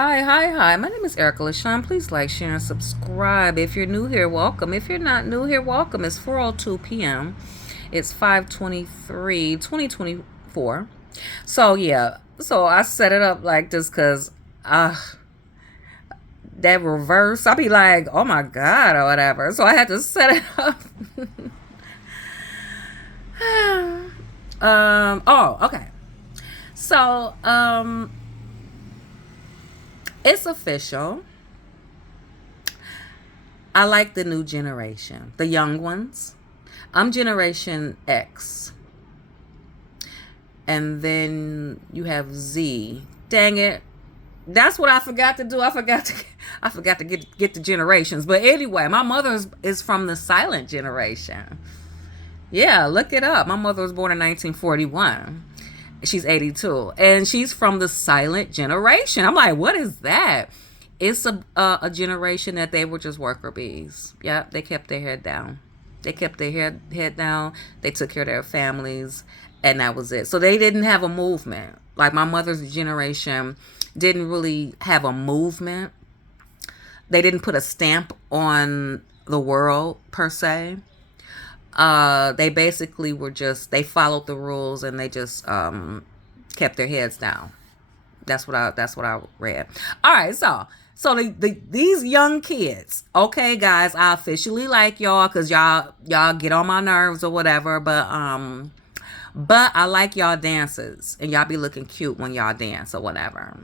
Hi. My name is Erica LaShawn. Please like, share, and subscribe. If you're new here, welcome. If you're not new here, welcome. It's 4:02 p.m. It's 5/23, 2024. So, yeah. So, I set it up like this because uh, that reverse, I'll be like, oh my God, or whatever. So, I had to set it up. Okay. So, it's official. I like the new generation, the young ones. I'm Generation X. And then you have Z. Dang it. That's what I forgot to do. I forgot to get the generations. But anyway, my mother is from the silent generation. Yeah, look it up. My mother was born in 1941. She's 82 and she's from the silent generation. I'm like, what is that? It's a generation that they were just worker bees. Yeah, they kept their head down. They kept their head down. They took care of their families, and that was it. So they didn't have a movement. Like my mother's generation didn't really have a movement. They didn't put a stamp on the world per se. They basically were just they followed the rules and they just kept their heads down. That's what I read. All right, these young kids, okay, guys, I officially like y'all because y'all get on my nerves or whatever, but I like y'all dances and y'all be looking cute when y'all dance or whatever.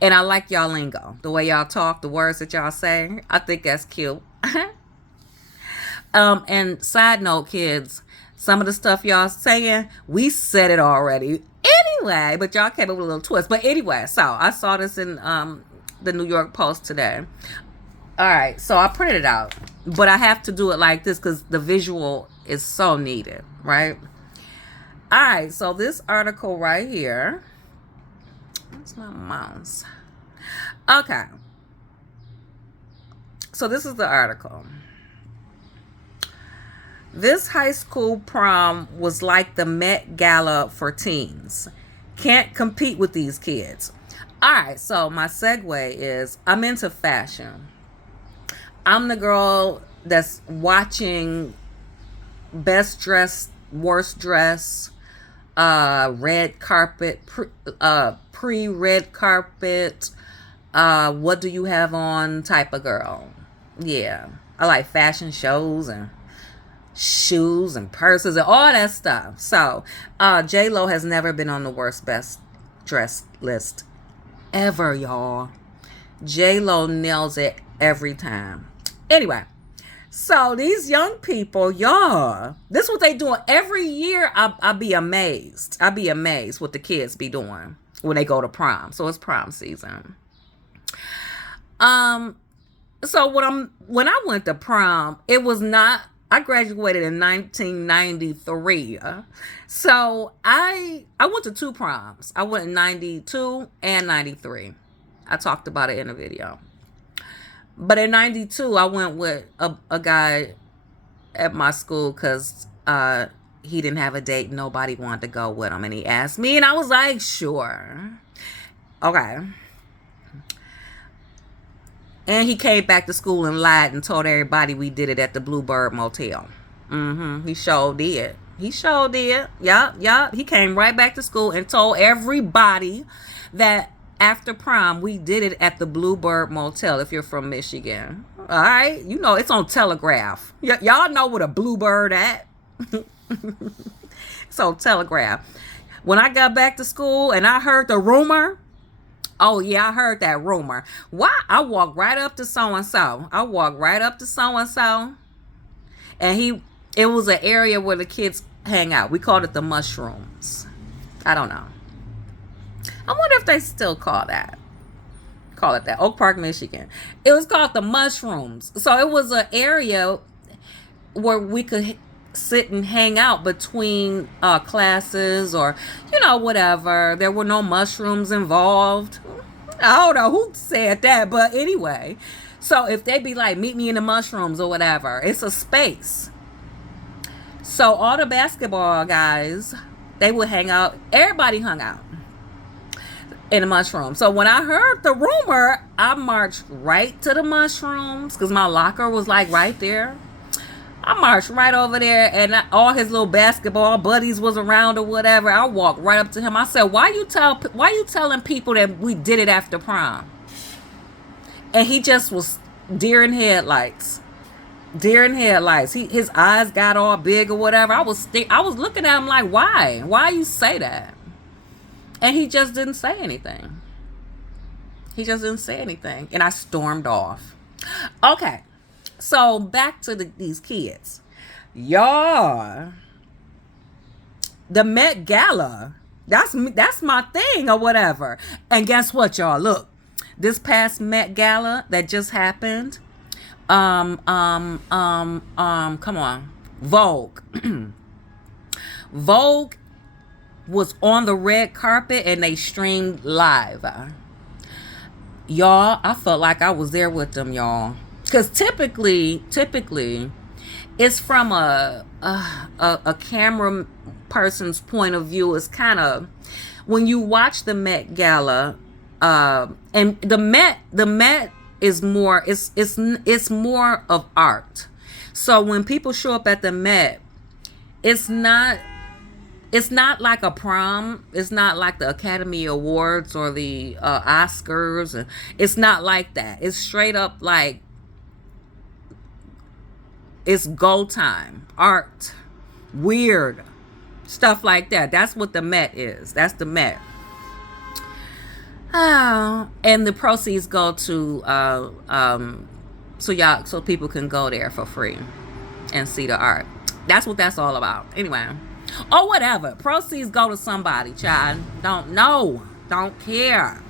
And I like y'all lingo, the way y'all talk, the words that y'all say. I think that's cute. And side note, kids, some of the stuff y'all saying, we said it already. Anyway, but y'all came up with a little twist. But anyway, so I saw this in the New York Post today. All right, so I printed it out, but I have to do it like this because the visual is so needed, right? All right, so this article right here. Where's my mouse? Okay, so this is the article. This high school prom was like the Met Gala for teens. Can't compete with these kids. All right, so my segue is I'm into fashion. I'm the girl that's watching best dressed, worst dress, red carpet, pre red carpet, what do you have on type of girl. Yeah, I like fashion shows and shoes and purses and all that stuff. So, J Lo has never been on the worst best dressed list ever, y'all. J Lo nails it every time. Anyway, so these young people, y'all, this is what they doing every year. I be amazed. I be amazed what the kids be doing when they go to prom. So it's prom season. Um, so when I went to prom, it was not. I graduated in 1993. So I went to two proms. I went in 92 and 93. I talked about it in a video. But in 92, I went with a guy at my school because he didn't have a date. Nobody wanted to go with him. And he asked me, and I was like, sure. Okay. And he came back to school and lied and told everybody we did it at the Bluebird Motel. He sure did. He sure did. Yup. He came right back to school and told everybody that after prom we did it at the Bluebird Motel. If you're from Michigan, all right, you know it's on Telegraph. Y'all know what a Bluebird at. It's on Telegraph. When I got back to school and I heard the rumor. Oh yeah, I heard that rumor. Why? I walked right up to so and so. And it was an area where the kids hang out. We called it the mushrooms. I don't know. I wonder if they still call it that. Oak Park, Michigan. It was called the mushrooms. So it was an area where we could sit and hang out between classes or whatever. There were no mushrooms involved. I don't know who said that, but anyway. So if they be like, meet me in the mushrooms or whatever, it's a space. So all the basketball guys, they would hang out. Everybody hung out. in the mushroom. So when I heard the rumor, I marched right to the mushrooms because my locker was like right there. I marched right over there, and all his little basketball buddies was around or whatever. I walked right up to him. I said, why you telling people that we did it after prom?" And he just was deer in headlights. Deer in headlights. His eyes got all big or whatever. I was looking at him like, why? Why you say that? And he just didn't say anything. He just didn't say anything. And I stormed off. Okay. So back to these kids. Y'all, the Met Gala, that's my thing or whatever. And guess what, y'all? Look, this past Met Gala that just happened, come on, Vogue. Vogue was on the red carpet and they streamed live. Y'all, I felt like I was there with them, y'all. Because typically, it's from a camera person's point of view. It's kind of, when you watch the Met Gala, and the Met is more, it's more of art. So when people show up at the Met, it's not like a prom. It's not like the Academy Awards or the Oscars. It's not like that. It's straight up like, it's go time, art, weird stuff like that. That's what the Met is. That's the Met. And the proceeds go to so people can go there for free and see the art. That's what that's all about. Anyway, or whatever. Proceeds go to somebody, child. Don't know. Don't care.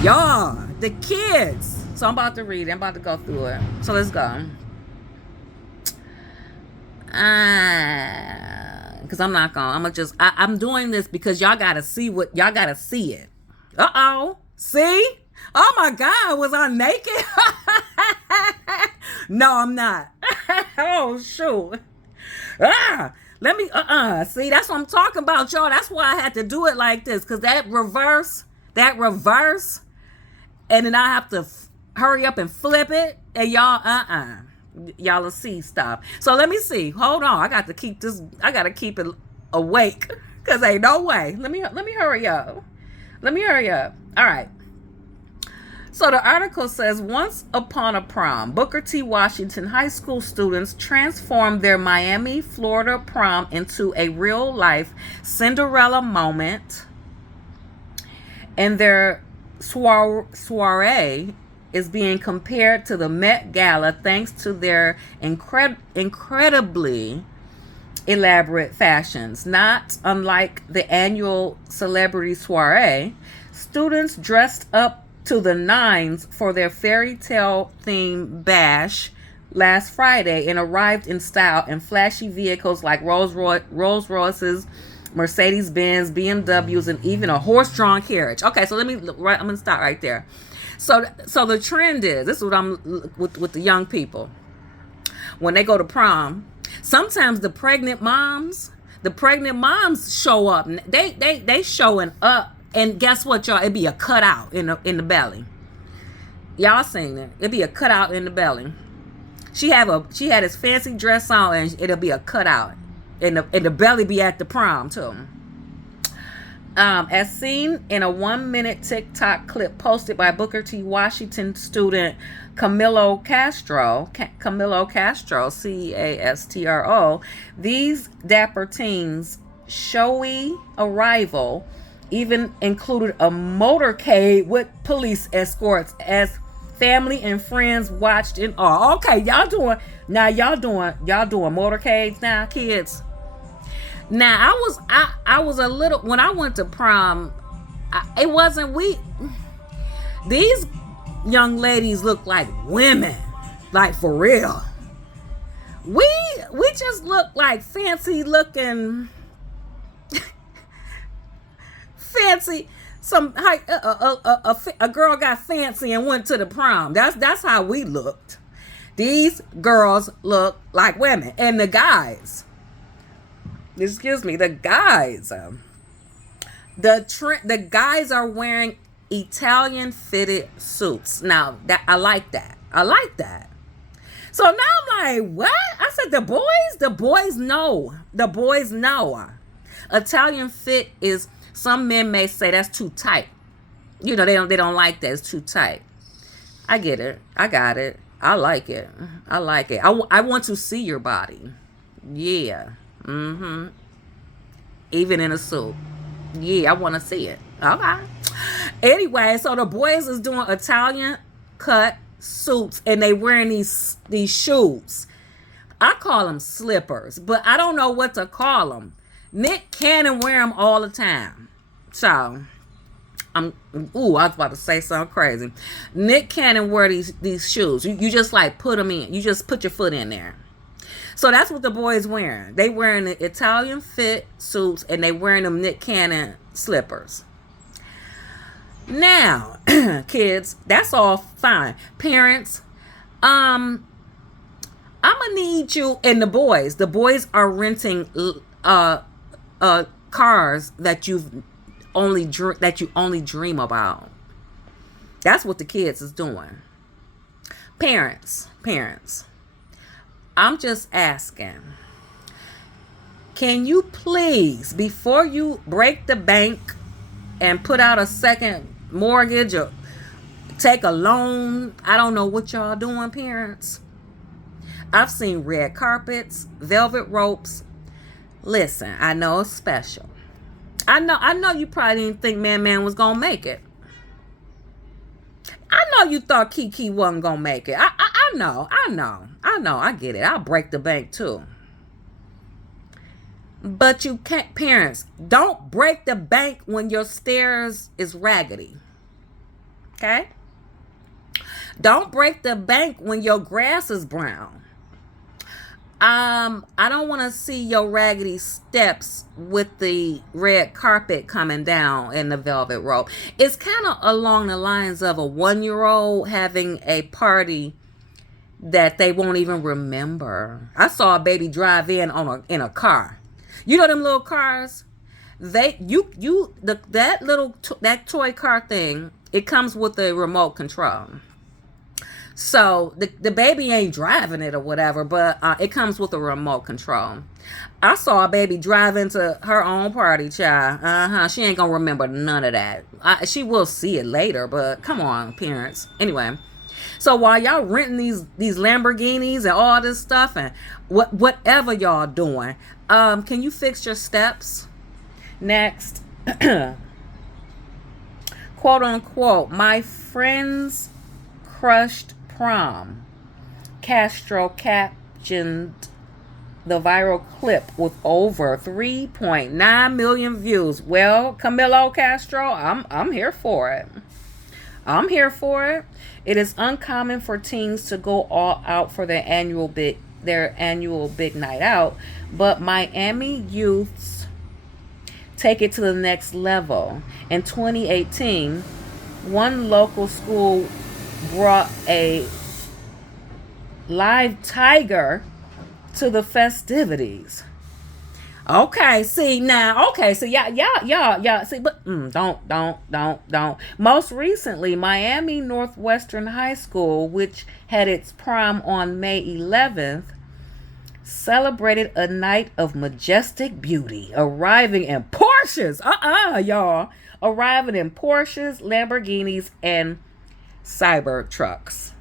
Y'all, the kids. So I'm about to read it. I'm about to go through it. So let's go. Because I'm doing this because y'all gotta see it. See? Oh my God, was I naked? No, I'm not. Oh shoot. Let me see, that's what I'm talking about, y'all. That's why I had to do it like this, because that reverse, and then I have to hurry up and flip it, and y'all y'all will see stuff. So let me see. Hold on. I got to keep it awake, because ain't no way. Let me hurry up. All right. So the article says, once upon a prom, Booker T. Washington high school students transformed their Miami, Florida prom into a real-life Cinderella moment, and their soiree is being compared to the Met Gala thanks to their incredibly elaborate fashions. Not unlike the annual celebrity soiree, students dressed up to the nines for their fairy tale theme bash last Friday and arrived in style in flashy vehicles like Rolls Royces, Mercedes-Benz, BMWs, and even a horse-drawn carriage. Okay, so I'm gonna stop right there. So the trend is, this is what I'm with the young people. When they go to prom, sometimes the pregnant moms show up. They showing up, and guess what, y'all? It'd be a cutout in the belly. Y'all seen it? It'd be a cutout in the belly. She had this fancy dress on, and it'll be a cutout, and the belly be at the prom too. As seen in a 1-minute TikTok clip posted by Booker T. Washington student Camilo Castro, Castro, these dapper teens' showy arrival even included a motorcade with police escorts as family and friends watched in awe. Okay, y'all doing motorcades now, kids. Now, I was a little, when I went to prom, these young ladies look like women, like for real. We just look like fancy looking, fancy, a girl got fancy and went to the prom. That's how we looked. These girls look like women, and the guys, The guys are wearing Italian fitted suits. Now that I like that. I like that. So now I'm like, what? I said the boys know. The boys know. Italian fit is, some men may say that's too tight. You know, they don't like that. It's too tight. I get it. I got it. I like it. I like it. I want to see your body. Yeah. Mm-hmm. Even in a suit. Yeah, I want to see it. Okay. Anyway, so the boys is doing Italian cut suits, and they wearing these shoes. I call them slippers, but I don't know what to call them. Nick Cannon wear them all the time. So, I was about to say something crazy. Nick Cannon wear these shoes. You just like put them in. You just put your foot in there. So that's what the boys wearing. They wearing the Italian fit suits, and they wearing them Nick Cannon slippers. Now, kids, that's all fine. Parents, I'm gonna need you, and the boys. The boys are renting cars that you only dream about. That's what the kids is doing. Parents, I'm just asking, can you please, before you break the bank and put out a second mortgage or take a loan, I don't know what y'all doing, parents. I've seen red carpets, velvet ropes. Listen, I know it's special. I know you probably didn't think Man was gonna make it. I know you thought Kiki wasn't gonna make it. I know. I get it. I'll break the bank too. But you can't, parents, don't break the bank when your stairs is raggedy. Okay? Don't break the bank when your grass is brown. I don't want to see your raggedy steps with the red carpet coming down and the velvet rope. It's kind of along the lines of a 1-year-old having a party that they won't even remember. I saw a baby drive in in a car. You know them little cars? That toy car thing, it comes with a remote control. So the baby ain't driving it or whatever, but it comes with a remote control. I saw a baby drive into her own party, child. She ain't gonna remember none of that. She will see it later, but come on, parents. Anyway, so while y'all renting these Lamborghinis and all this stuff and whatever y'all doing, can you fix your steps? Next, quote unquote, my friend's crushed prom. Castro captioned the viral clip with over 3.9 million views. Well, Camilo Castro, I'm here for it. I'm here for it. It is uncommon for teens to go all out for their annual big night out, but Miami youths take it to the next level. In 2018, one local school brought a live tiger to the festivities. Okay, see, yeah. See, but don't. Most recently, Miami Northwestern High School, which had its prom on May 11th, celebrated a night of majestic beauty, arriving in Porsches. Arriving in Porsches, Lamborghinis, and cyber trucks.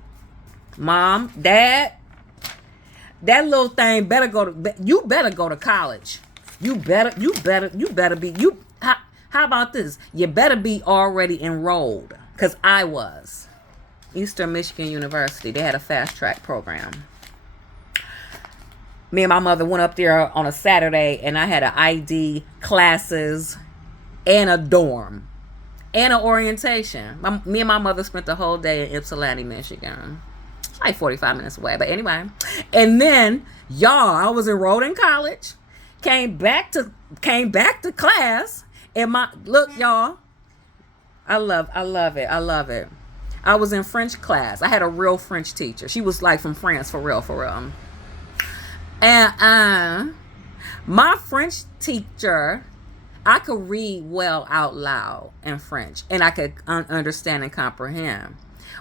Mom, Dad, that little thing better go to college. You better be how about this? You better be already enrolled, because I was. Eastern Michigan University, they had a fast track program. Me and my mother went up there on a Saturday, and I had an ID, classes, and a dorm, and an orientation. Me and my mother spent the whole day in Ypsilanti, Michigan. It's like 45 minutes away, but anyway. And then, I was enrolled in college, came back to class, and look, y'all, I love it. I was in French class. I had a real French teacher. She was like from France, for real. And my French teacher, I could read well out loud in French, and I could understand and comprehend.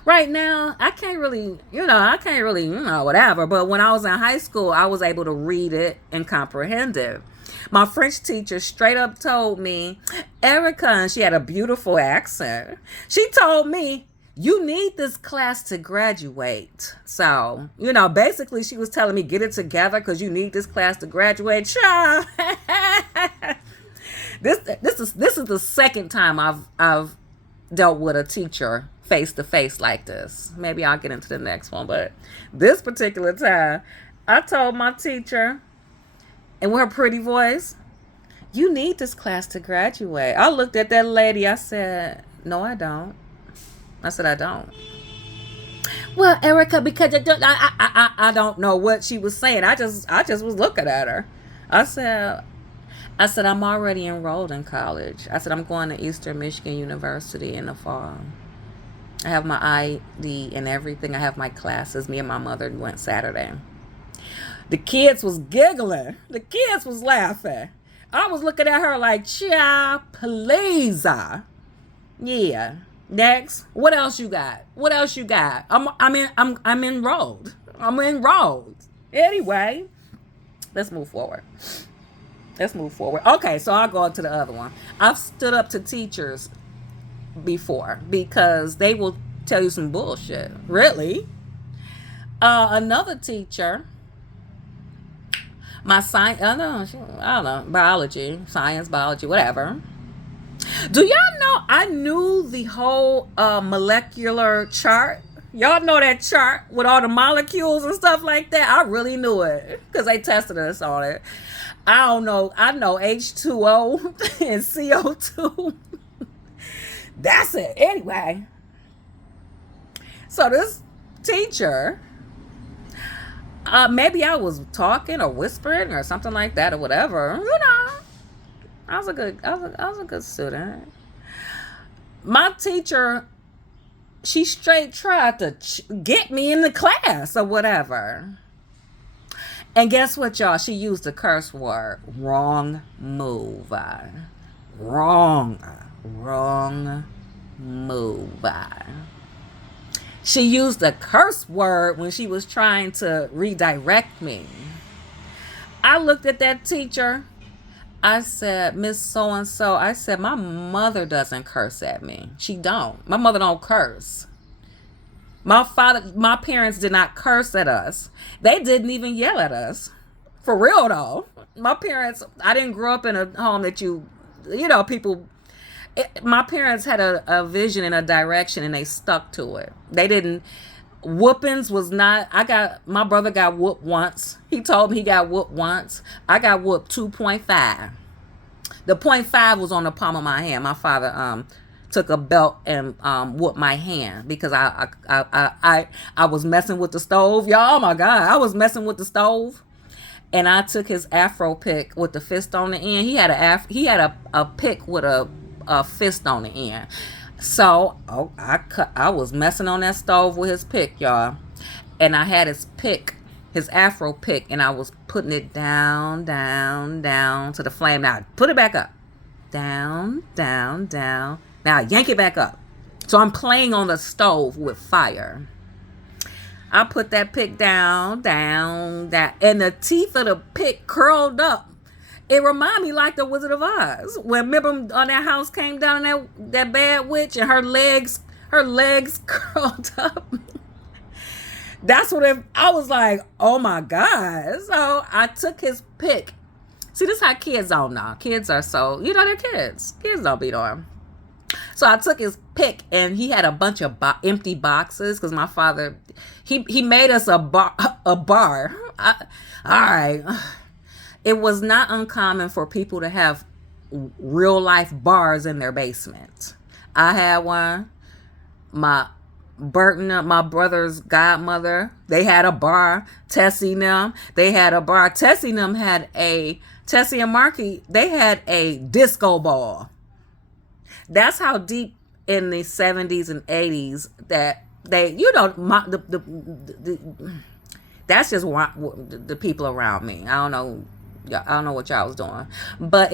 Right now, I can't really, whatever. But when I was in high school, I was able to read it and comprehend it. My French teacher straight up told me, Erica, and she had a beautiful accent. She told me, you need this class to graduate. So, basically she was telling me, get it together because you need this class to graduate. Child. This is the second time I've dealt with a teacher face to face like this. Maybe I'll get into the next one, but this particular time, I told my teacher, and with her pretty voice, you need this class to graduate. I looked at that lady. I said, no, I don't. I said, I don't. Well, Erica, because I don't know what she was saying. I just was looking at her. I said, I'm already enrolled in college. I said, I'm going to Eastern Michigan University in the fall. I have my ID and everything. I have my classes. Me and my mother went Saturday. The kids was giggling. The kids was laughing. I was looking at her like, child, please. Yeah. Next. What else you got? What else you got? I'm enrolled. I'm enrolled. Anyway, let's move forward. Okay, so I'll go on to the other one. I've stood up to teachers before because they will tell you some bullshit. Really? Another teacher, my science, I don't know, biology, whatever. Do y'all know I knew the whole molecular chart? Y'all know that chart with all the molecules and stuff like that? I really knew it because they tested us on it. I don't know. I know H2O and CO2. That's it. Anyway. So this teacher, maybe I was talking or whispering or something like that or whatever. I was a good student. My teacher, she straight tried to get me in the class or whatever. And guess what, y'all? She used a curse word. Wrong move. Wrong move. She used a curse word when she was trying to redirect me. I looked at that teacher. I said, Miss So-and-so, I said, my mother doesn't curse at me. She don't. My mother don't curse. My parents did not curse at us. They didn't even yell at us. For real though. My parents, I didn't grow up in a home that my parents had a vision and a direction and they stuck to it. They didn't, whoopings was not, my brother got whooped once. He told me he got whooped once. I got whooped 2.5. The 0.5 was on the palm of my hand. My father, took a belt and whooped my hand because I was messing with the stove, y'all. Oh my God, I was messing with the stove, and I took his afro pick with the fist on the end. He had a pick with a fist on the end. So I was messing on that stove with his pick, y'all, and I had his afro pick, and I was putting it down to the flame. Now put it back up, down. Now yank it back up. So I'm playing on the stove with fire. I put that pick down, and the teeth of the pick curled up. It reminded me like the Wizard of Oz. When remember on that house came down that bad witch and her legs curled up. That's what I was like, oh my God. So I took his pick. See, this is how kids don't know. Kids are so, they're kids. Kids don't beat on. So I took his pick, and he had a bunch of empty boxes because my father, he made us a bar. All right. It was not uncommon for people to have real life bars in their basement. I had one. My brother's godmother, they had a bar. Tessie and them, they had a bar. Tessie and Marky, they had a disco ball. That's how deep in the 70s and 80s that they, that's just the people around me. I don't know I don't know what y'all was doing, but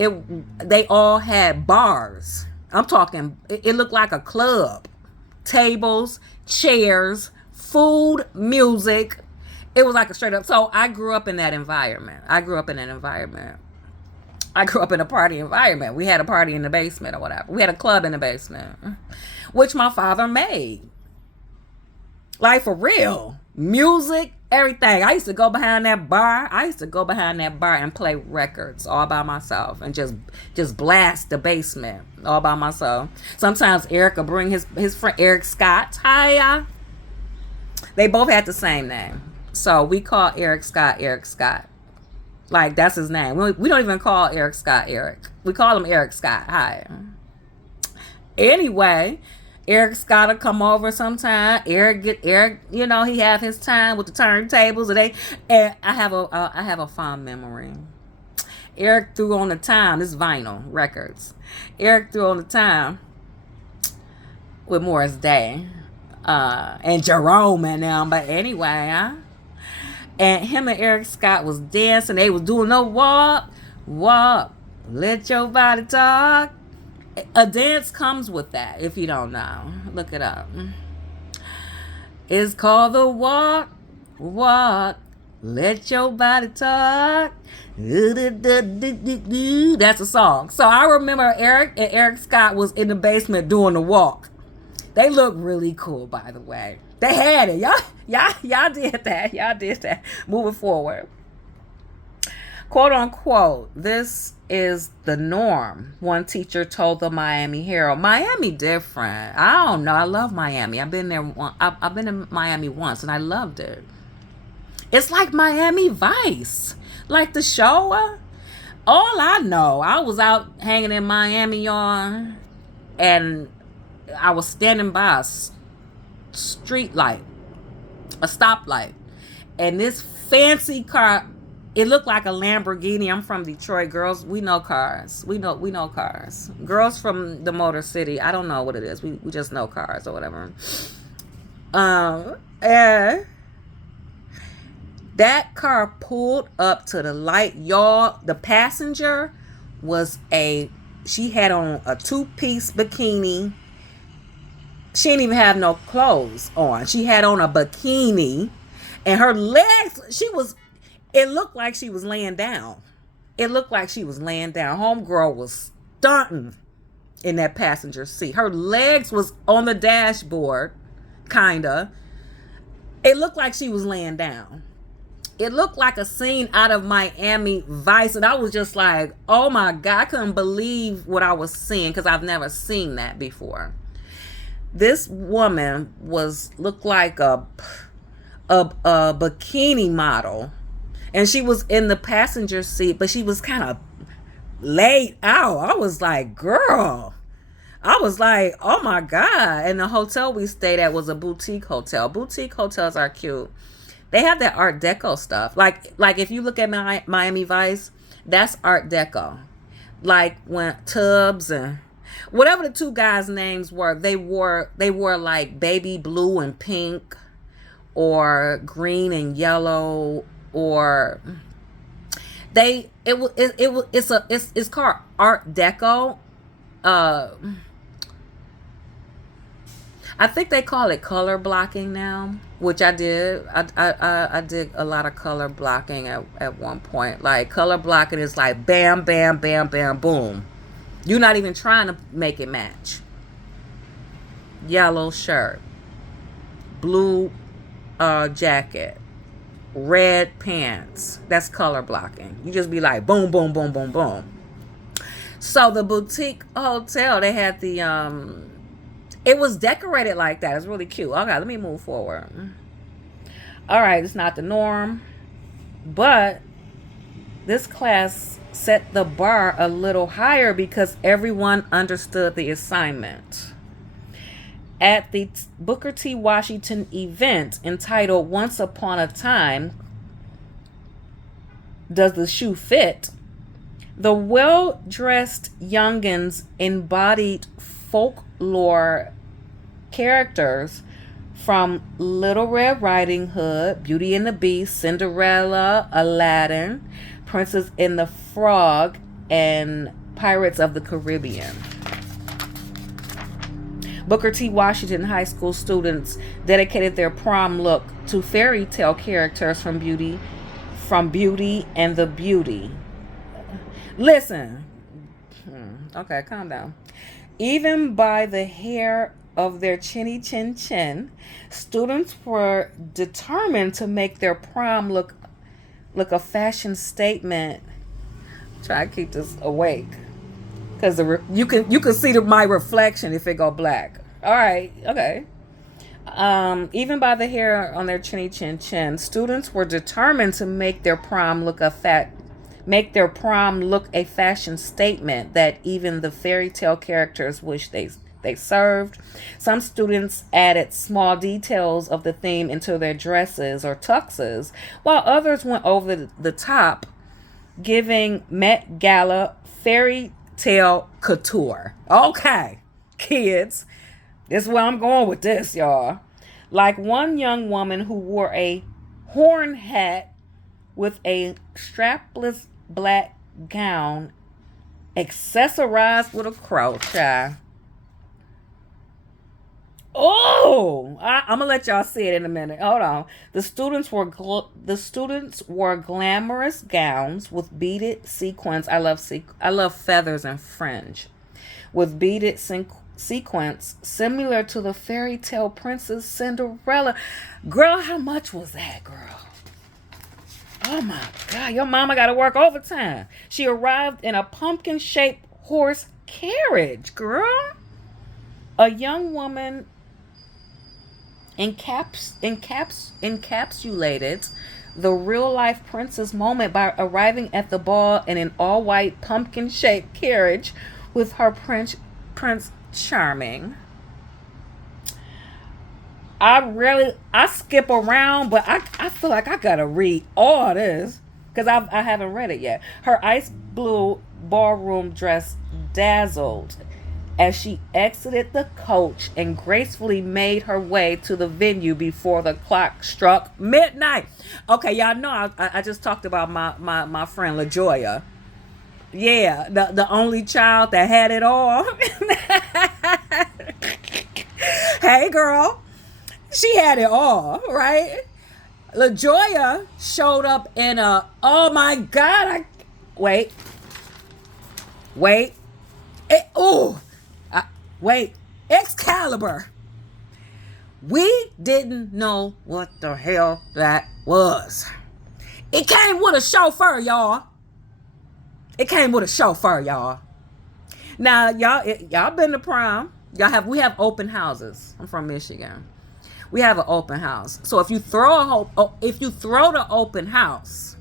they all had bars. I'm talking. It looked like a club. Tables, chairs, food, music. It was like a straight up. So I grew up in that environment. I grew up in a party environment. We had a party in the basement or whatever. We had a club in the basement, which my father made. Like for real. Music, everything. I used to go behind that bar. And play records all by myself and just blast the basement all by myself. Sometimes Eric would bring his friend Eric Scott. Hiya. They both had the same name. So we call Eric Scott. Like that's his name. We don't even call Eric Scott Eric. We call him Eric Scott. Hi. Anyway, Eric Scott will come over sometime. Eric, he have his time with the turntables, and I have a fond memory. Eric threw on the time. This is vinyl records. Eric threw on the time with Morris Day, and Jerome and them. But anyway, and him and Eric Scott was dancing. They was doing no walk, let your body talk. A dance comes with that. If you don't know, look it up. It's called the walk, let your body talk. That's a song. So I remember Eric and Eric Scott was in the basement doing the walk. They look really cool, by the way. They had it. Y'all did that. Moving forward. Quote unquote, this is the norm, one teacher told the Miami Herald. Miami different. I don't know. I love Miami. I've been there. I've been in Miami once and I loved it. It's like Miami Vice. Like the show. All I know, I was out hanging in Miami, y'all, and I was standing by a street light, a stoplight, and this fancy car, it looked like a Lamborghini. I'm from Detroit, girls. We know cars. We know cars. Girls from the Motor City, I don't know what it is. We just know cars or whatever. And that car pulled up to the light, y'all. The passenger she had on a 2-piece bikini. She didn't even have no clothes on. She had on a bikini, and her legs, it looked like she was laying down. Homegirl was stunting in that passenger seat. Her legs was on the dashboard, kinda. It looked like she was laying down. It looked like a scene out of Miami Vice, and I was just like, oh my God, I couldn't believe what I was seeing because I've never seen that before. This woman looked like a bikini model, and she was in the passenger seat, but she was kind of laid out. I was like, girl. I was like, oh my God. And the hotel we stayed at was a boutique hotel. Boutique hotels are cute. They have that Art Deco stuff. Like if you look at Miami Vice, that's Art Deco. Like when Tubbs and whatever the two guys' names were, they wore like baby blue and pink, or green and yellow, or it's called Art Deco. I think they call it color blocking now, which I did. I did a lot of color blocking at one point. Like color blocking is like bam, bam, bam, bam, boom. You're not even trying to make it match. Yellow shirt, blue jacket, red pants. That's color blocking. You just be like boom, boom, boom, boom, boom. So the boutique hotel, they had the it was decorated like that. It's really cute. Okay, let me move forward. All right, it's not the norm, but this class set the bar a little higher because everyone understood the assignment. At the Booker T. Washington event entitled Once Upon a Time, Does the Shoe Fit?, the well-dressed youngins embodied folklore characters From Little Red Riding Hood, Beauty and the Beast, Cinderella, Aladdin, Princess and the Frog, and Pirates of the Caribbean. Booker T. Washington High School students dedicated their prom look to fairy tale characters from Beauty and the Beauty. Listen. Okay, calm down. Even by the hair of their chinny chin chin, students were determined to make their prom look a fashion statement. Try to keep this awake, because you can see my reflection if it go black. All right, okay. Even by the hair on their chinny chin chin, students were determined to make their prom look a fashion statement that even the fairy tale characters wish they served. Some students added small details of the theme into their dresses or tuxes, while others went over the top, giving Met Gala fairy tale couture. Okay, kids, this is where I'm going with this, y'all. Like one young woman who wore a horn hat with a strapless black gown accessorized with a crow, child. Oh, I'm gonna let y'all see it in a minute. Hold on. The students wore glamorous gowns with beaded sequins. I love feathers and fringe, with beaded sequins similar to the fairy tale princess Cinderella. Girl, how much was that, girl? Oh my God, your mama got to work overtime. She arrived in a pumpkin-shaped horse carriage, girl. A young woman encapsulated the real-life princess moment by arriving at the ball in an all-white pumpkin-shaped carriage with her Prince Charming. I skip around, but I feel like I gotta read all this because I haven't read it yet. Her ice blue ballroom dress dazzled as she exited the coach and gracefully made her way to the venue before the clock struck midnight. Okay, y'all know I just talked about my friend LaJoya. Yeah, the only child that had it all. Hey, girl. She had it all, right? LaJoya showed up in oh my God, wait, Excalibur. We didn't know what the hell that was. It came with a chauffeur, y'all. Now, y'all been to prom. We have open houses. I'm from Michigan. We have an open house. So if you throw the open house,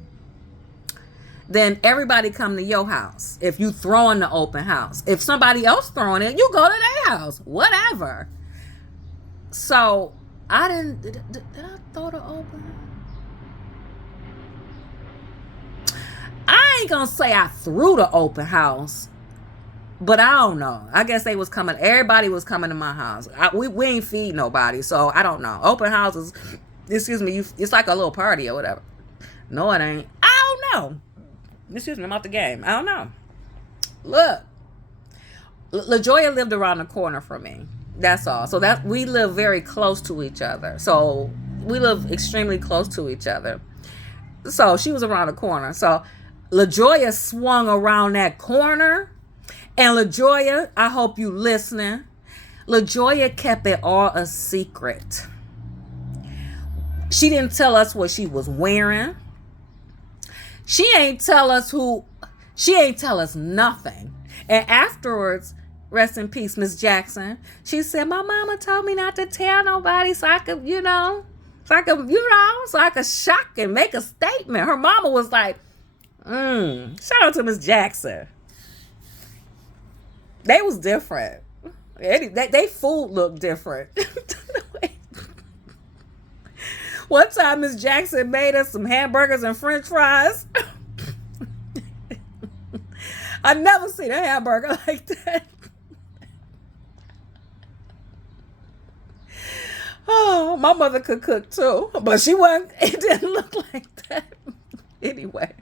then everybody come to your house. If you throw in the open house, if somebody else throwing it, you go to their house. Whatever. So I didn't. Did I throw the open? I ain't gonna say I threw the open house. But I don't know. I guess they was coming. Everybody was coming to my house. We ain't feed nobody, so I don't know. Open houses, excuse me, it's like a little party or whatever. No, it ain't. I don't know. Excuse me, I'm out the game. I don't know. Look, LaJoya lived around the corner from me. That's all. So that we live very close to each other. So we live extremely close to each other. So she was around the corner. So LaJoya swung around that corner. And LaJoya, I hope you listening. LaJoya kept it all a secret. She didn't tell us what she was wearing. She ain't tell us nothing. And afterwards, rest in peace, Miss Jackson, she said, my mama told me not to tell nobody so I could shock and make a statement. Her mama was like, shout out to Miss Jackson. They was different. They food looked different. One time, Miss Jackson made us some hamburgers and French fries. I never seen a hamburger like that. Oh my mother could cook too, but she wasn't. It didn't look like that. Anyway,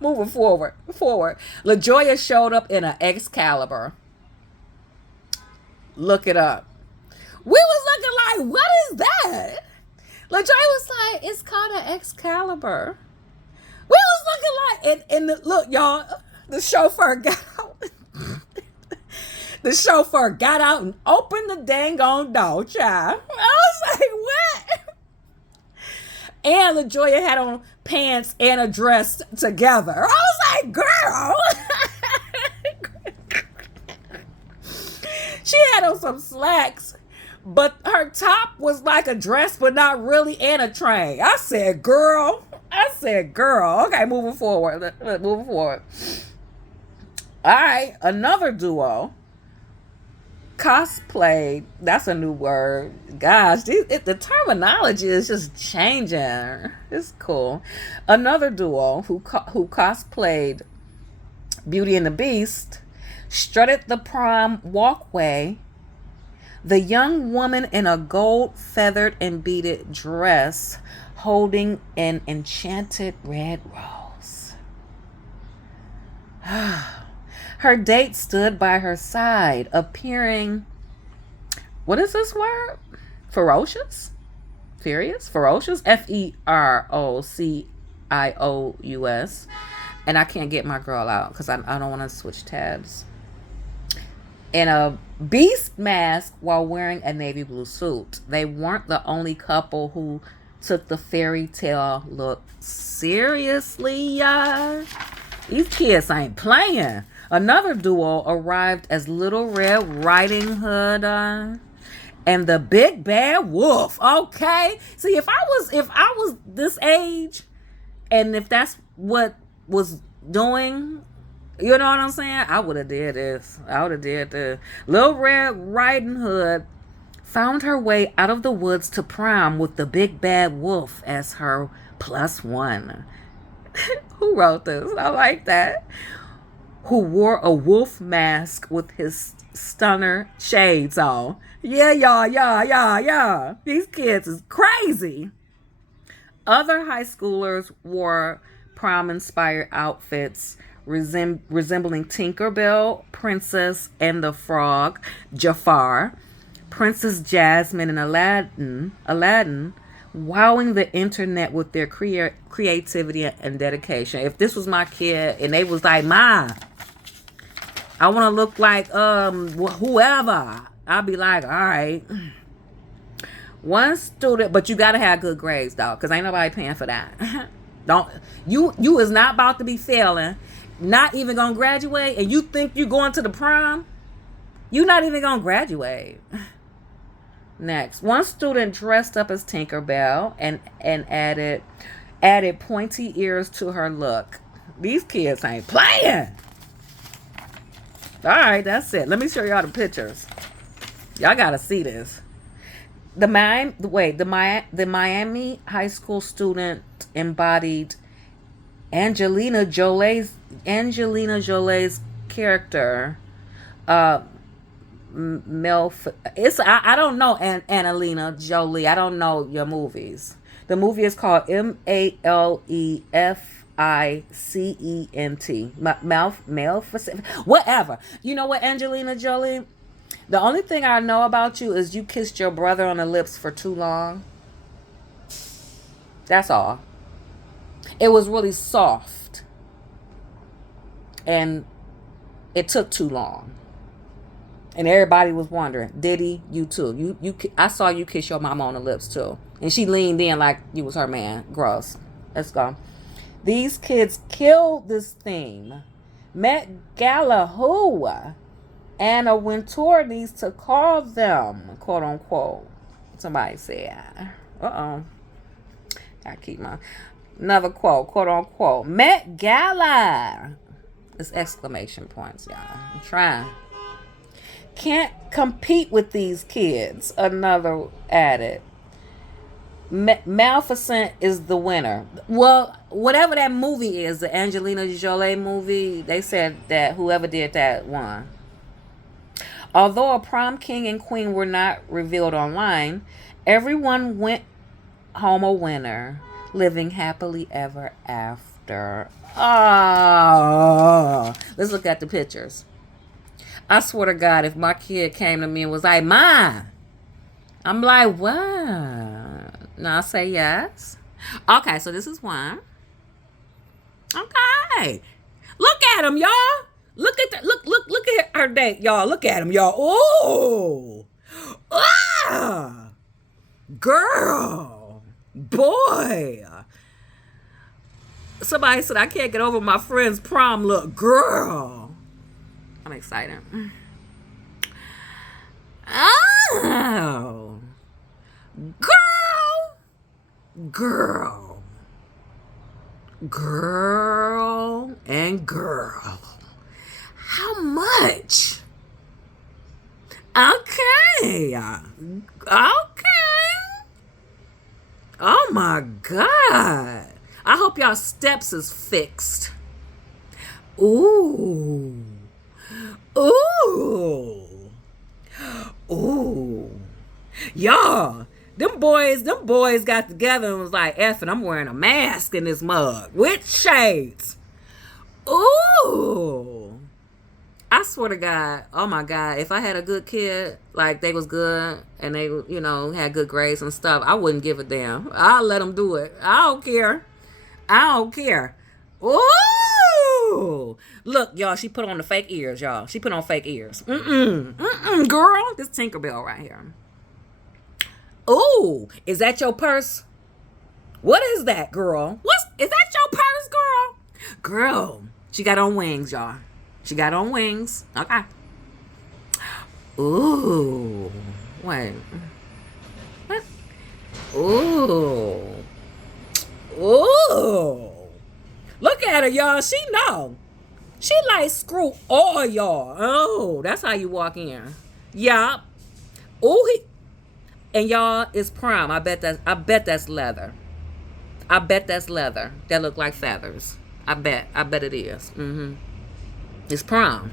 moving forward. LaJoya showed up in an Excalibur. Look it up. We was looking like, what is that? LaJoya was like, it's called an Excalibur. We was looking like, and look, y'all, the chauffeur got out. The chauffeur got out and opened the dang on door, child. I was like, what? And LaJoya had on pants and a dress together. I was like, girl. She had on some slacks, but her top was like a dress, but not really, and a train. I said, girl. Okay, moving forward. Moving forward. All right, another duo. Cosplay. That's a new word. Gosh, the terminology is just changing. It's cool. Another duo who cosplayed Beauty and the Beast strutted the prom walkway. The young woman in a gold feathered and beaded dress holding an enchanted red rose. Her date stood by her side, appearing, what is this word? Ferocious? Furious? Ferocious? Ferocious. And I can't get my girl out because I don't want to switch tabs. In a beast mask while wearing a navy blue suit. They weren't the only couple who took the fairy tale look seriously, y'all. These kids ain't playing. Another duo arrived as Little Red Riding Hood and the Big Bad Wolf. Okay, see, if I was this age, and if that's what was doing, you know what I'm saying, I would have did this. Little Red Riding Hood found her way out of the woods to prom with the Big Bad Wolf as her +1. Who wrote this? I like that. Who wore a wolf mask with his stunner shades on. Yeah, y'all. These kids is crazy. Other high schoolers wore prom-inspired outfits resembling Tinkerbell, Princess and the Frog, Jafar, Princess Jasmine, and Aladdin, wowing the internet with their creativity and dedication. If this was my kid and they was like, Ma, I want to look like whoever, I'll be like, all right. One student, but you gotta have good grades, dog, because ain't nobody paying for that. Don't you is not about to be failing, not even gonna graduate, and you think you going to the prom? You not even gonna graduate. Next, one student dressed up as Tinkerbell and added pointy ears to her look. These kids ain't playing. All right, that's it. Let me show y'all the pictures. Y'all gotta see this. The Miami high school student embodied Angelina Jolie's character. I don't know Annalena Jolie. I don't know your movies. The movie is called Maleficent. Maleficent. Whatever. You know what, Angelina Jolie? The only thing I know about you is you kissed your brother on the lips for too long. That's all. It was really soft. And it took too long. And everybody was wondering, did he? You too. I saw you kiss your mama on the lips too. And she leaned in like you was her man. Gross. Let's go. These kids killed this theme. Met Gala who? Anna Wintour needs to call them, quote unquote. Somebody said, I keep my another quote, quote unquote. Met Gala. It's exclamation points, y'all. I'm trying. Can't compete with these kids. Another added. Maleficent is the winner. Well, whatever that movie is, the Angelina Jolie movie, they said that whoever did that won. Although a prom king and queen were not revealed online, everyone went home a winner, living happily ever after. Oh, let's look at the pictures. I swear to God, if my kid came to me and was like, "Ma," I'm like, "What?" And I'll say yes. Okay, so this is one. Okay, look at him, y'all. Look at that. Look at her date, y'all. Look at him, y'all. Oh, ah, girl, boy. Somebody said I can't get over my friend's prom look, girl. I'm excited. Oh, girl, girl, girl, and girl. How much? Okay. Okay. Oh my God. I hope y'all steps is fixed. Ooh. Ooh. Ooh. Y'all, them boys got together and was like, effing, I'm wearing a mask in this mug with shades. Ooh. I swear to God, oh my God, if I had a good kid, like they was good and they, had good grades and stuff, I wouldn't give a damn. I'll let them do it. I don't care. I don't care. Ooh. Look, y'all, she put on the fake ears, y'all. She put on fake ears. Girl. This Tinkerbell right here. Ooh. Is that your purse? What is that, girl? Is that your purse, girl? Girl. She got on wings, y'all. She got on wings. Okay. Ooh. Wait. What? Ooh. Ooh. Look at her, y'all. She know. She like screw all y'all. Oh, that's how you walk in. Yup. Ooh, and y'all, it's prom. I bet that's leather. I bet that's leather. That look like feathers. I bet it is. It's prom.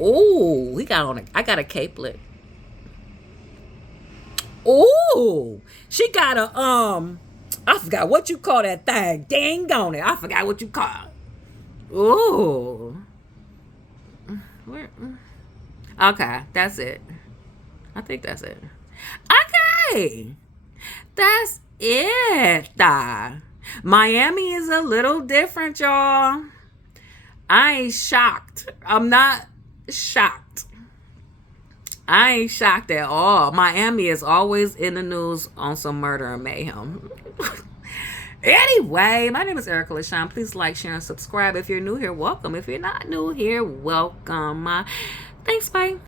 Ooh, I got a capelet. Ooh, she got a I forgot what you call that thing. Dang on it. I forgot what you call it. Ooh. Where? Okay, that's it. I think that's it. Okay. That's it. Miami is a little different, y'all. I ain't shocked. I'm not shocked. I ain't shocked at all. Miami is always in the news on some murder and mayhem. Anyway, my name is Erica LaShawn. Please like, share, and subscribe. If you're new here, welcome. If you're not new here, welcome. Thanks, bye.